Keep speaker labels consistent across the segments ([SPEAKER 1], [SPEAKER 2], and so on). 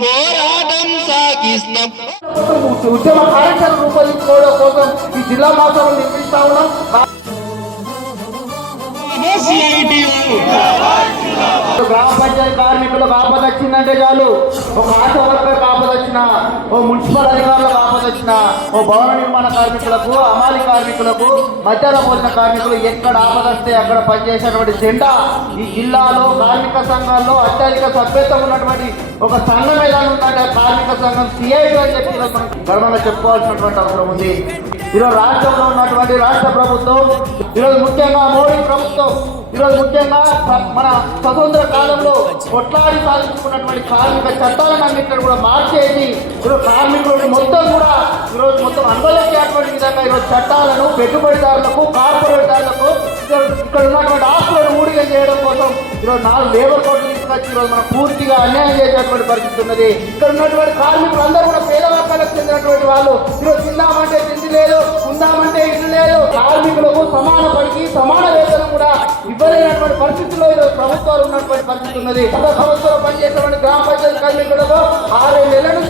[SPEAKER 1] పోరాటం సాగిస్తాం.
[SPEAKER 2] ఉద్యమ కార్యాచరణ రూపొందించుకోవడం కోసం ఈ జిల్లా మాత్రం నిర్మిస్తా ఉన్నాం గ్రామ పంచాయతీ కార్మికులకు ఆపద వచ్చిందంటే చాలు. ఒక ఆశ వర్కర్ ఆపద వచ్చిన ఓ మున్సిపల్ ఓ భవన నిర్మాణ కార్మికులకు అమాలి కార్మికులకు మధ్యాహ్న భోజన కార్మికులు ఎక్కడ ఆపదస్తే అక్కడ పనిచేసేటువంటి జెండా ఈ జిల్లాలో కార్మిక సంఘాల్లో అత్యధిక సభ్యత్వం ఉన్నటువంటి ఒక సంఘం ఎలా ఉందంటే కార్మిక సంఘం సిఐటి అని చెప్పి మనం గర్వంగా చెప్పుకోవాల్సినటువంటి అవసరం ఉంది. ఈరోజు రాష్ట్రంలో ఉన్నటువంటి రాష్ట్ర ప్రభుత్వం ఈరోజు ముఖ్యంగా మోడీ ప్రభుత్వం ఈరోజు ముఖ్యంగా మన స్వతంత్ర కాలంలో కొట్లాడి సాధించుకున్నటువంటి కార్మిక చట్టాలను అన్నింటిని కూడా మార్చేసి ఈరోజు కార్మికులు మొత్తం కూడా ఈరోజు మొత్తం అనుభవించేటువంటి విధంగా ఈరోజు చట్టాలను పెట్టుబడిదారులకు కార్పొరేట్దారులకు ఇక్కడ ఉన్నటువంటి ఆస్తులను ఊడిగా చేయడం కోసం ఈరోజు నాలుగు లేబర్ కోడ్లు తీసుకొచ్చి ఈరోజు మనం పూర్తిగా అన్యాయం చేసేటువంటి పరిస్థితి ఉన్నది. ఇక్కడ ఉన్నటువంటి కార్మికులు అందరూ కూడా పేద వర్గాలకు చెందినటువంటి వాళ్ళు. ఈరోజు తిందామంటే తిండి లేదు ఉందామంటే ఇల్లు లేదు. కార్మికులకు సమాన పనికి సమాన వేతనం కూడా ఇవ్వలేనటువంటి పరిస్థితుల్లో ఈరోజు ప్రభుత్వాలు ఉన్నటువంటి పరిస్థితి ఉన్నది. గత సంవత్సరం పనిచేసినటువంటి గ్రామ పంచాయతీ కార్మికులకు ఆరు నెలలు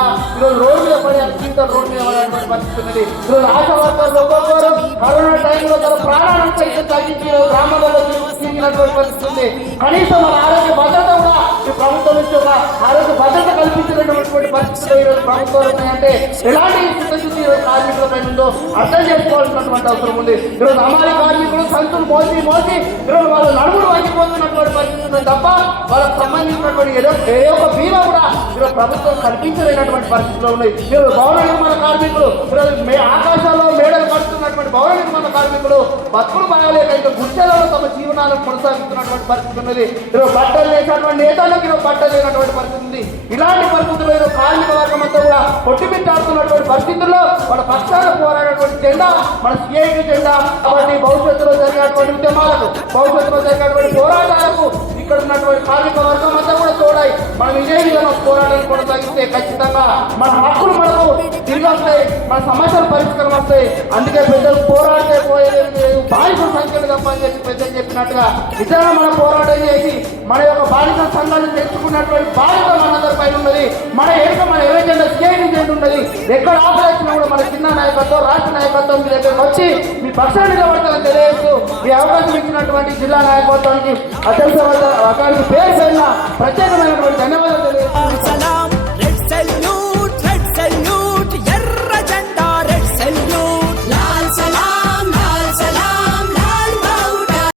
[SPEAKER 2] నుంచి ఈరోజు రోడ్డు మీద పడి జీతాలు రోడ్డు మీద పడేటువంటి పరిస్థితి ఉన్నది. ఈరోజు ఆశా ఒక్కొక్కరు కరోనా టైంలో తన ప్రాణాలను సైతం తగ్గించి గ్రామాలలో తిరిగినటువంటి పరిస్థితి ఉంది. కనీసం మన ఆరోగ్య భద్రత కూడా ఈ ప్రభుత్వం నుంచి ఒక ఆరోగ్య భద్రత కల్పించినటువంటి పరిస్థితుల్లో ఈరోజు ప్రభుత్వాలు ఉన్నాయంటే ఎలాంటి స్థితి ఈరోజు కార్మికులపై ఉందో అర్థం చేసుకోవాల్సినటువంటి అవసరం ఉంది. ఈరోజు అమారి కార్మికులు సంతులు మోసి మోసి ఈరోజు వాళ్ళు నడుములు వంగిపోతున్నటువంటి పరిస్థితి తప్ప వాళ్ళకు సంబంధించినటువంటి ఏదో ఏ ఒక్క బీమా కూడా ఈరోజు ప్రభుత్వం కల్పించలేనటువంటి పరిస్థితిలో ఉన్నాయి ఈరోజు భవన నిర్మాణ కార్మికులు ఈరోజు మే ఆకాశాల్లో మేడలు కడుతున్నటువంటి భవన నిర్మాణ కార్మికులు బతుకులు బాగలేక ఇంకా తమ కొనసాగుతున్నటువంటి కొనసాగిస్తున్నటువంటి పరిస్థితి ఉన్నది. ఈరోజు బట్టలు లేనటువంటి నేతలకు ఈరోజు బట్టలు లేనటువంటి పరిస్థితి ఉంది. ఇలాంటి పరిస్థితుల్లో ఈరోజు కార్మిక వర్గం అంతా కూడా కొట్టిమిట్టాడుతున్నటువంటి పరిస్థితుల్లో మన పక్షాన పోరాడేటువంటి జెండా మన సిఐటి జెండా కాబట్టి భవిష్యత్తులో జరిగేటువంటి ఉద్యమాలకు భవిష్యత్తులో జరిగేటువంటి పోరాటాలకు ఇక్కడ ఉన్నటువంటి కార్మిక వర్గం అంతా కూడా తోడాయి మనం ఇదే విధంగా పోరాటాలు కొనసాగిస్తే ఖచ్చితంగా మన హక్కులు మనకు తిరిగి వస్తాయి మన సమస్యలు పరిష్కారం వస్తాయి. అందుకే పెద్దలు పోరాడితే చేసినట్టుగా నిజంగా మన పోరాటం చేసి మన యొక్క బాలిక సంఘాన్ని తెచ్చుకున్నటువంటి బాధ్యత మనందరి పైన ఉన్నది. మన ఏక మన ఎవరికైనా స్టేట్ జెండా ఉన్నది. ఎక్కడ ఆపరేషన్ కూడా మన చిన్న నాయకత్వం రాష్ట్ర నాయకత్వం మీ దగ్గరకు వచ్చి మీ పక్షాన్ని నిలబడతారని తెలియజేస్తూ మీ అవకాశం ఇచ్చినటువంటి జిల్లా నాయకత్వానికి అధ్యక్ష అక్కడికి పేరు పేరున ప్రత్యేకమైనటువంటి ధన్యవాదాలు